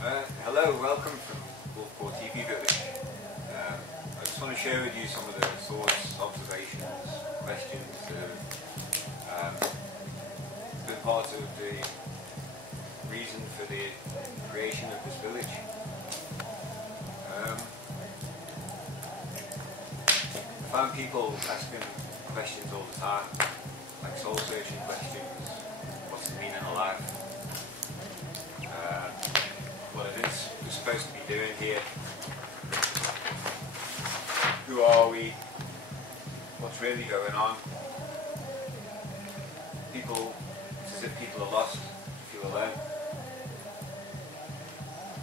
Hello, welcome from Wolf Paw Tipi village. I just want to share with you some of the thoughts, observations, questions that have been part of the reason for the creation of this village. I find people asking questions all the time, like soul-searching questions. What's the meaning of life? What it is we're supposed to be doing here? Who are we? What's really going on? It's as if people are lost, feel alone.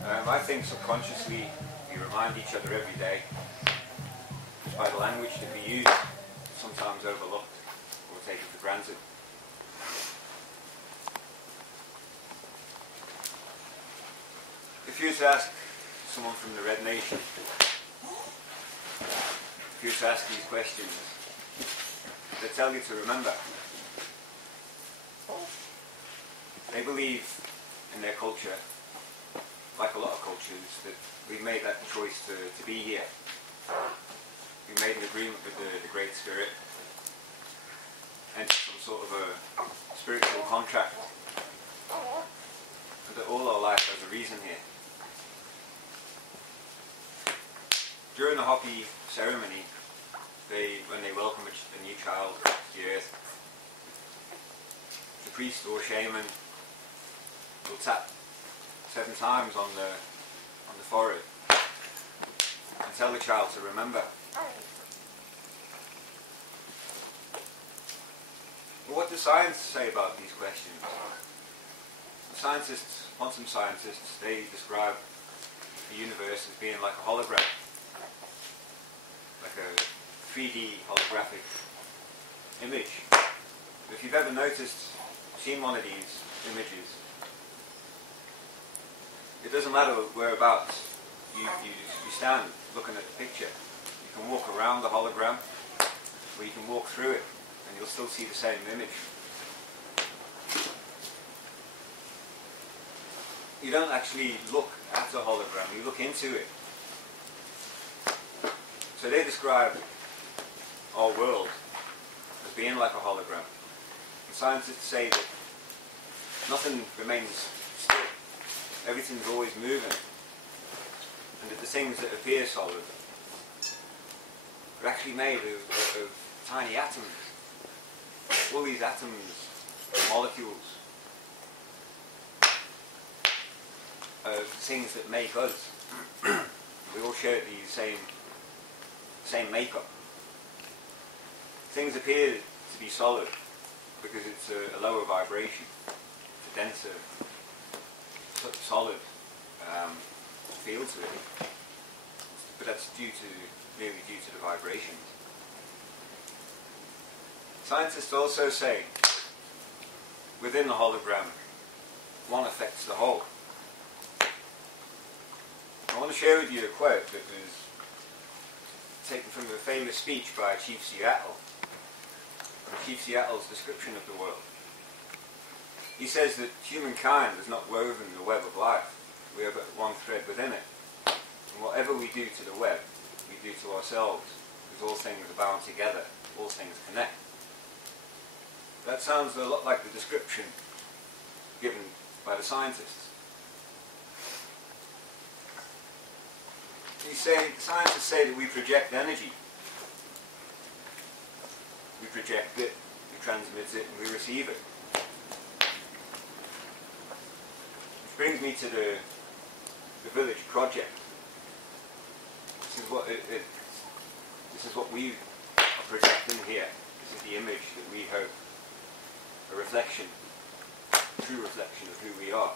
I think subconsciously we remind each other every day, just by the language that we use, sometimes overlooked or taken for granted. If you were to ask someone from the Red Nation, if you were to ask these questions, they'd tell you to remember. They believe in their culture, like a lot of cultures, that we made that choice to be here. We made an agreement with the Great Spirit, and some sort of a spiritual contract, and that all our life has a reason here. During the Hopi ceremony, when they welcome a new child to the earth, the priest or shaman will tap 7 times on the forehead and tell the child to remember. But what does science say about these questions? Scientists, quantum scientists, they describe the universe as being like a hologram. Like a 3D holographic image. If you've ever seen one of these images, it doesn't matter whereabouts you stand looking at the picture. You can walk around the hologram, or you can walk through it, and you'll still see the same image. You don't actually look at the hologram, you look into it. So they describe our world as being like a hologram. And scientists say that nothing remains still. Everything's always moving. And that the things that appear solid are actually made of tiny atoms. All these atoms, molecules, are things that make us. We all share these same makeup. Things appear to be solid because it's a lower vibration, it's a denser, solid feel to it, but that's merely due to the vibrations. Scientists also say within the hologram, one affects the whole. I want to share with you a quote that was taken from a famous speech by Chief Seattle, from Chief Seattle's description of the world. He says that humankind has not woven the web of life, we are but one thread within it. And whatever we do to the web, we do to ourselves, because all things are bound together, all things connect. That sounds a lot like the description given by the scientists. Scientists say that we project energy. We project it, we transmit it, and we receive it. Which brings me to the village project. This is what we are projecting here. This is the image that we hope, a reflection, a true reflection of who we are.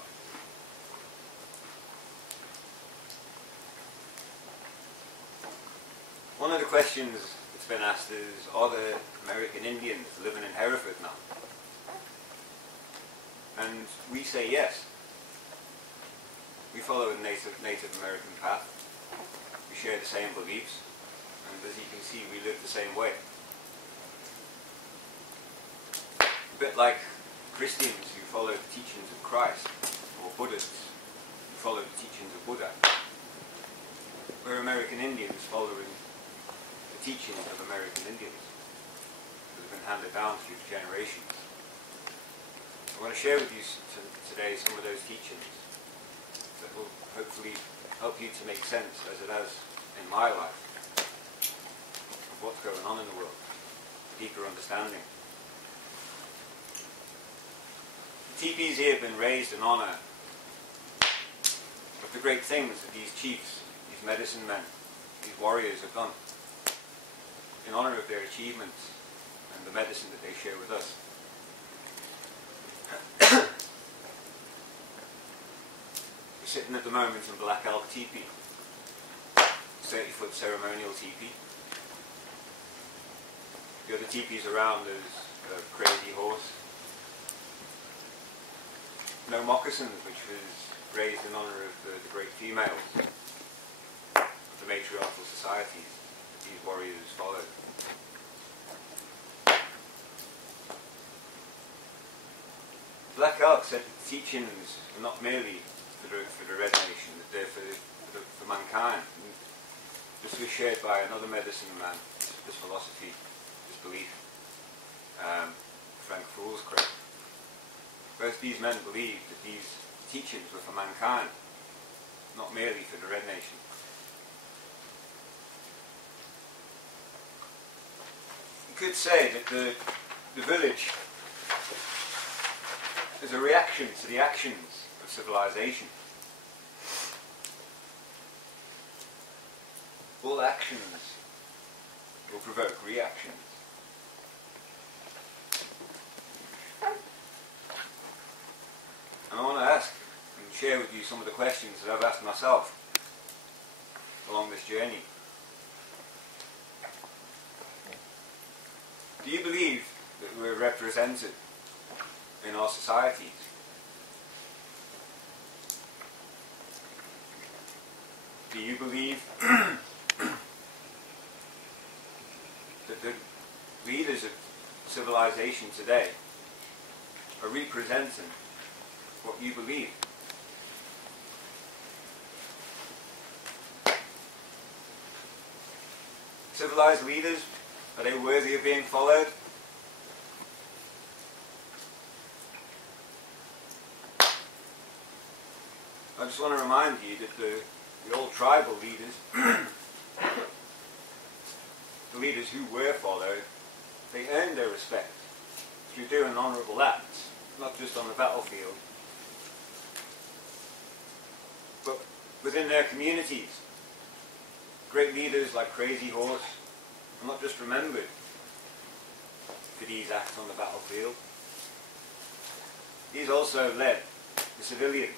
One of the questions that's been asked is, are there American Indians living in Hereford now? And we say yes. We follow the Native American path. We share the same beliefs, and as you can see, we live the same way. A bit like Christians who follow the teachings of Christ, or Buddhists who follow the teachings of Buddha. We're American Indians following the teachings of American Indians that have been handed down through the generations. I want to share with you today some of those teachings that will hopefully help you to make sense, as it has in my life, of what's going on in the world, deeper understanding. The Tipis here have been raised in honour of the great things that these chiefs, these medicine men, these warriors have done, in honour of their achievements and the medicine that they share with us. We're sitting at the moment in Black Elk Tipi, 30-foot ceremonial tipi. The other tipis around is a crazy horse. No moccasins, which was raised in honour of the great females of the matriarchal societies that these warriors followed. Black Elk said that the teachings are not merely for the Red Nation, that they're for mankind. And this was shared by another medicine man, this philosophy, this belief, Frank Foolscroft. Both these men believed that these teachings were for mankind, not merely for the Red Nation. You could say that the village is a reaction to the actions of civilization. All actions will provoke reactions. And I want to ask and share with you some of the questions that I've asked myself along this journey. Do you believe that we're represented in our societies? Do you believe that the leaders of civilization today are representing what you believe? Civilized leaders, are they worthy of being followed? I just want to remind you that the old tribal leaders, the leaders who were followed, they earned their respect through doing honourable acts, not just on the battlefield, but within their communities. Great leaders like Crazy Horse are not just remembered for these acts on the battlefield. These also led the civilians.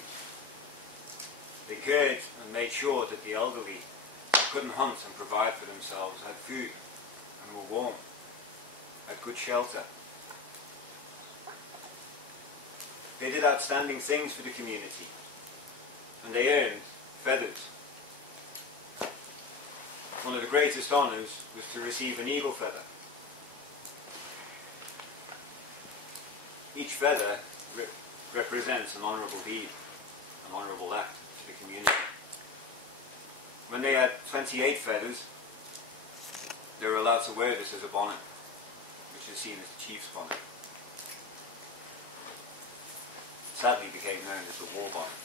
They cared and made sure that the elderly who couldn't hunt and provide for themselves had food and were warm, had good shelter. They did outstanding things for the community, and they earned feathers. One of the greatest honours was to receive an eagle feather. Each feather represents an honourable deed, an honourable act to the community. When they had 28 feathers, they were allowed to wear this as a bonnet, which is seen as the chief's bonnet. Sadly became known as the war bonnet.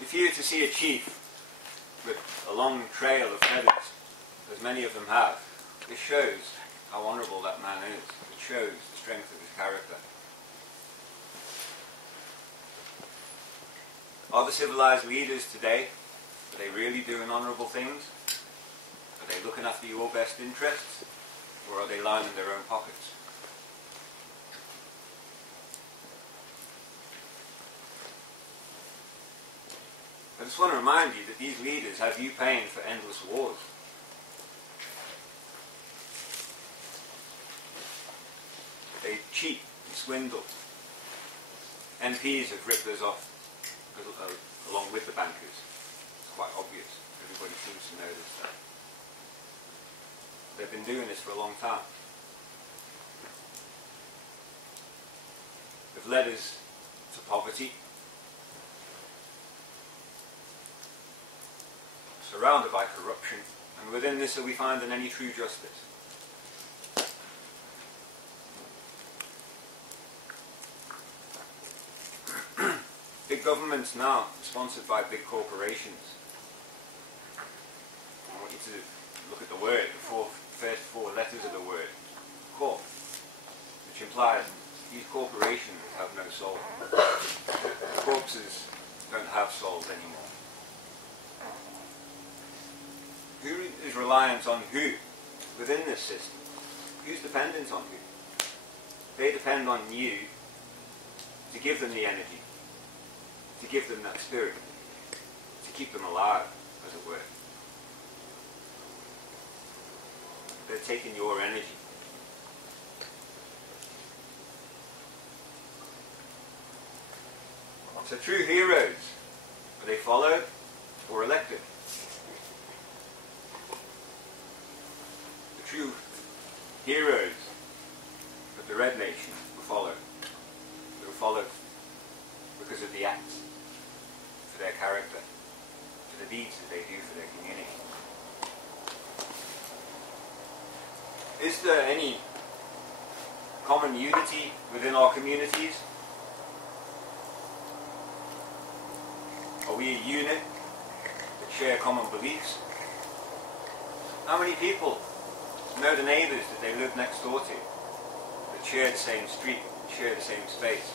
If you were to see a chief with a long trail of feathers, as many of them have, it shows how honourable that man is. It shows the strength of his character. Are the civilized leaders today, are they really doing honourable things? Are they looking after your best interests? Or are they lining their own pockets? I just want to remind you that these leaders have you paying for endless wars. They cheat and swindle. MPs have ripped those off along with the bankers. It's quite obvious. Everybody seems to know this stuff. They've been doing this for a long time. They've led us to poverty, surrounded by corruption, and within this are we finding any true justice. Big governments now, sponsored by big corporations. I want you to look at the word, the first four letters of the word, corp, which implies these corporations have no soul. Corpses don't have souls anymore. Who is reliant on who within this system? Who's dependent on who? They depend on you to give them the energy, to give them that spirit, to keep them alive, as it were. They're taking your energy. So true heroes, are they followed or elected? The true heroes of the Red Nation were followed. They were followed because of the acts, for their character, for the deeds that they do for their community. Is there any common unity within our communities? Are we a unit that share common beliefs? How many people know the neighbours that they live next door to, that share the same street, share the same space?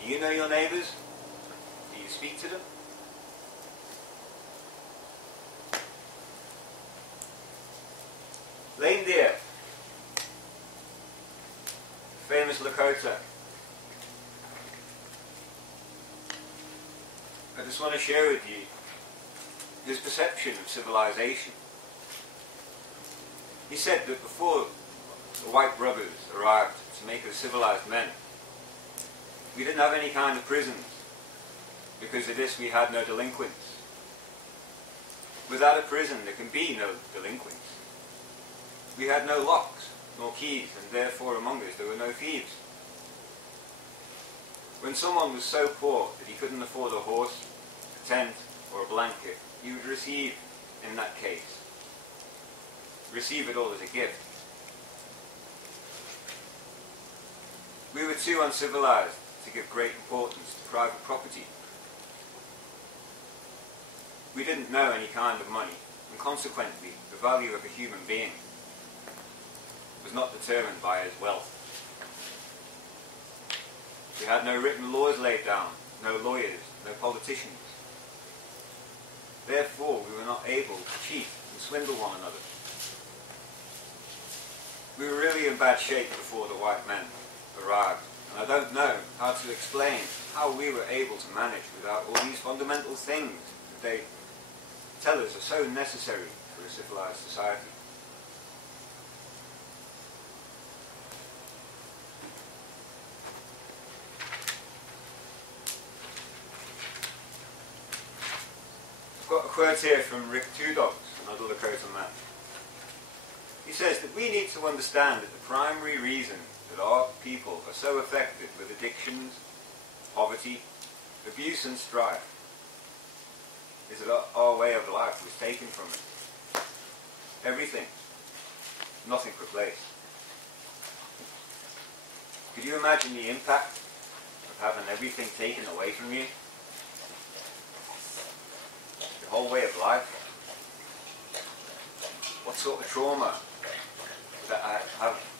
Do you know your neighbours? Do you speak to them? Reindeer, famous Lakota. I just want to share with you his perception of civilization. He said that before the white brothers arrived to make us civilized men, we didn't have any kind of prisons. Because of this we had no delinquents. Without a prison there can be no delinquents. We had no locks, nor keys, and therefore among us there were no thieves. When someone was so poor that he couldn't afford a horse, a tent, or a blanket, he would receive, in that case, receive it all as a gift. We were too uncivilized to give great importance to private property. We didn't know any kind of money, and consequently the value of a human being was not determined by his wealth. We had no written laws laid down, no lawyers, no politicians. Therefore, we were not able to cheat and swindle one another. We were really in bad shape before the white men arrived, and I don't know how to explain how we were able to manage without all these fundamental things that they tell us are so necessary for a civilized society. I've got a quote here from Rick Two Dogs, another Lakota man. He says that we need to understand that the primary reason that our people are so affected with addictions, poverty, abuse and strife is that our way of life was taken from us. Everything, nothing replaced. Could you imagine the impact of having everything taken away from you? Your whole way of life? What sort of trauma would that have